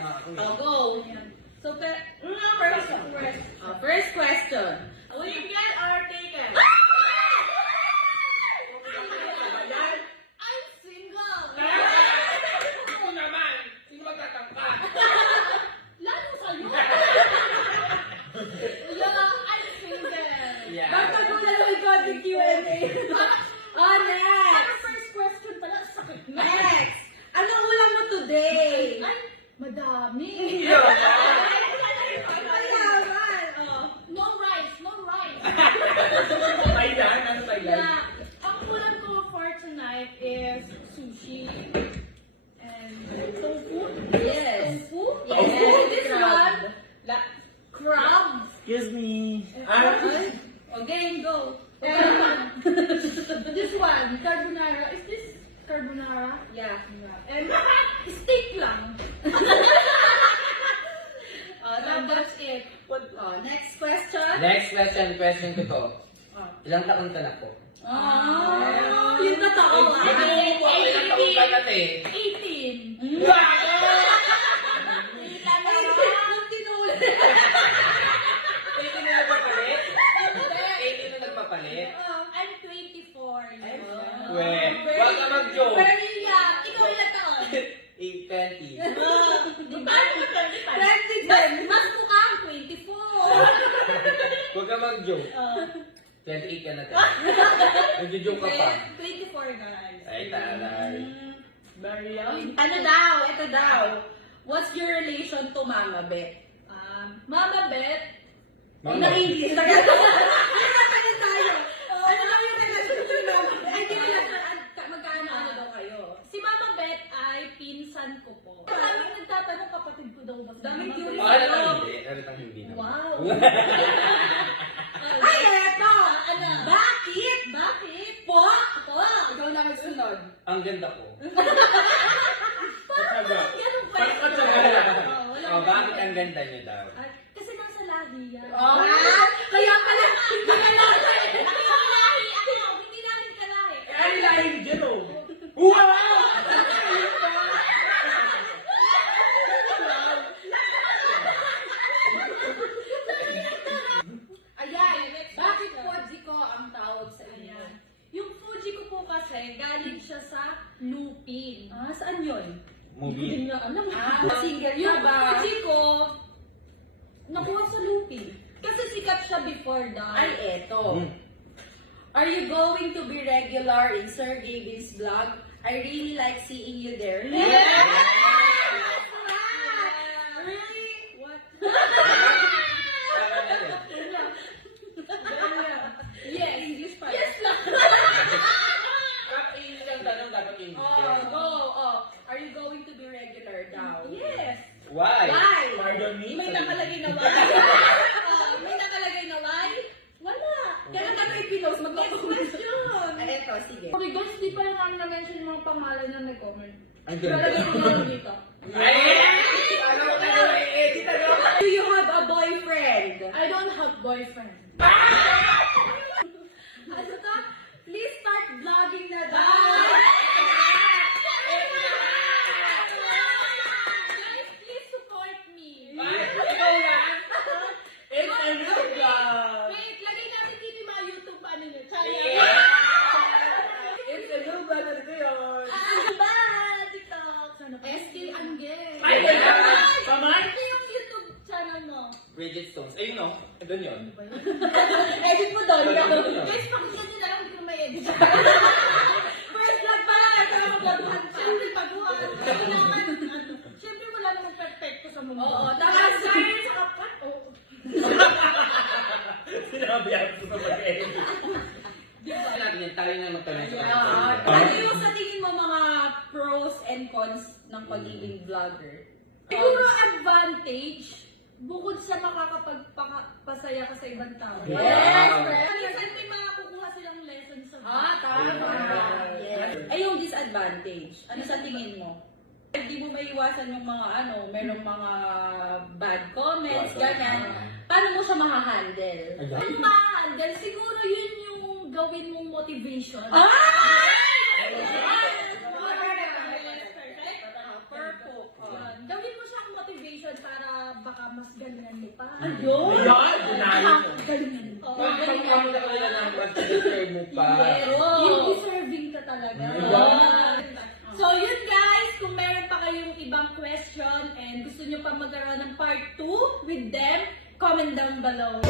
na nga ako. Oh, go. So, first question. Will you get or taken? I'm single. Ito naman! Sino magtatangka? Lalo sa'yo. I'm single. Yeah. Bakit ko na lang ikaw yung Q&A? Oh, next. Ang first question pala, sakit na. Next. Anong ulam mo today? Ay, madami. No rice, no rice. Thailand? Ano Thailand? Yeah, ang ulam ko for tonight is sushi and tofu. Yes. Tofu? Yes. This one, crab. Excuse me. Okay, go. And this one, carbonara. Is this carbonara? Yeah. And steak lang. That's it. Next question. Next question ko to. Oh. Ilang taon ka na po? Yung totoo ah. Ilang taon ka na te? 18. Eighteen na nagpapalit? 18 na nagpapalit? I'm 24 years old. We, wag ka mag-joke. Very young. Ikaw ilang taon? 20. Mas mukha ang 24. Wag ka mag-joke. 28 ka na te. Nag-joke ka pa. 24 guys. Ay, taray. Very young. Ano daw? Ito daw. What's your relation to Mama Bet? Mama Bet. Mama. English. Nagkakalit tayo. Ano daw yung relasyon to Mama Bet? Ay, hindi nila magkano daw kayo. Si Mama Bet ay pinsan ko po. Maraming nagtatanong kapatid ko daw ba si Daming Mama curious. Bet? Ano lang hindi? Ano lang hindi naman. Wow. Ay, eto! Ano? Bakit? Bakit? Po? Po? Ikaw na magsunod. Ang ganda ko. Parang walang ganun pa. Parang katsaga. Oh, bakit ang ganda niyo daw? Kasi nasa lahi yan. Kaya pala, hindi na lang. Lahi ako. Hindi namin kalahi. Ay, lahi dyan oh. Wow! Ayan, bakit Fuji ko ang tawag sa inyo? Yung Fuji ko po kasi, galing siya sa Lupin. Saan yun? Movie. Hindi niya alam. Singer ka Yung ba? Fuji ko, nakuha sa Lupin. Kasi sikat siya before that. Ay, eto. Are you going to be regular in Sir Gavin's vlog? I really like seeing you there. Really? What? Yes, English pa. Yes lang. Dapat English ang tanong, dapat English. Go. Are you going to be regular daw? Yes. Why? Why? Pardon me? May nakalagay na why? May nakalagay na why? Wala. Kailan ka may pinost? Next question. Ay, eto, sige. Okay guys, di pa namin na-mention yung mga pangalan na nag-comment. Ang Lalagay ko ganda. lang dito. Do you have a boyfriend? I don't have boyfriend. Ano to? Please start vlogging na daw. Please support me. Ikaw lang! It's a new vlog! Wait, lagay natin dito yung mga YouTube ano nyo. Channel. It's a new vlog na dito yun! Ba? TikTok. Sana ba? SK Angel. Ay, wala! Paman? Ito yung YouTube channel mo. Bridget Stones. Ayun no? Doon yun. Edit mo doon. Guys, pakinggan nyo na lang, hindi ko may edit. First vlog pa lang. Ito ang vloghan pa. Siyempre, baguhan. Kailangan, siyempre wala namang perfecto sa mundo. Oo, tapos science sa kapat. Oo. Sinabi ako sa mag-edit. Tayo na magtanong sa Ano yung sa tingin mo mga pros and cons ng pagiging vlogger? Siguro advantage, bukod sa makakapagpasaya ka sa ibang tao. Yes, Minsan may mga kukuha silang lessons sa Tama. Yes. Ay, yung disadvantage. Ano sa tingin mo? Hindi mo maiwasan yung mga merong mga bad comments, ganyan. Paano mo siya mahahandle? Ano ma-handle? Siguro yun yung gawin mong motivation. Perfect. Gawin mo siyang motivation. pa. Ayun! Ayan, dinayo mo. Galingan. Pagkakaroon ka na naman, deserve mo pa. Yes. Yung deserving ka talaga. Diba? So yun guys, kung meron pa kayong ibang question and gusto nyo pa magkaroon ng part 2 with them, comment down below.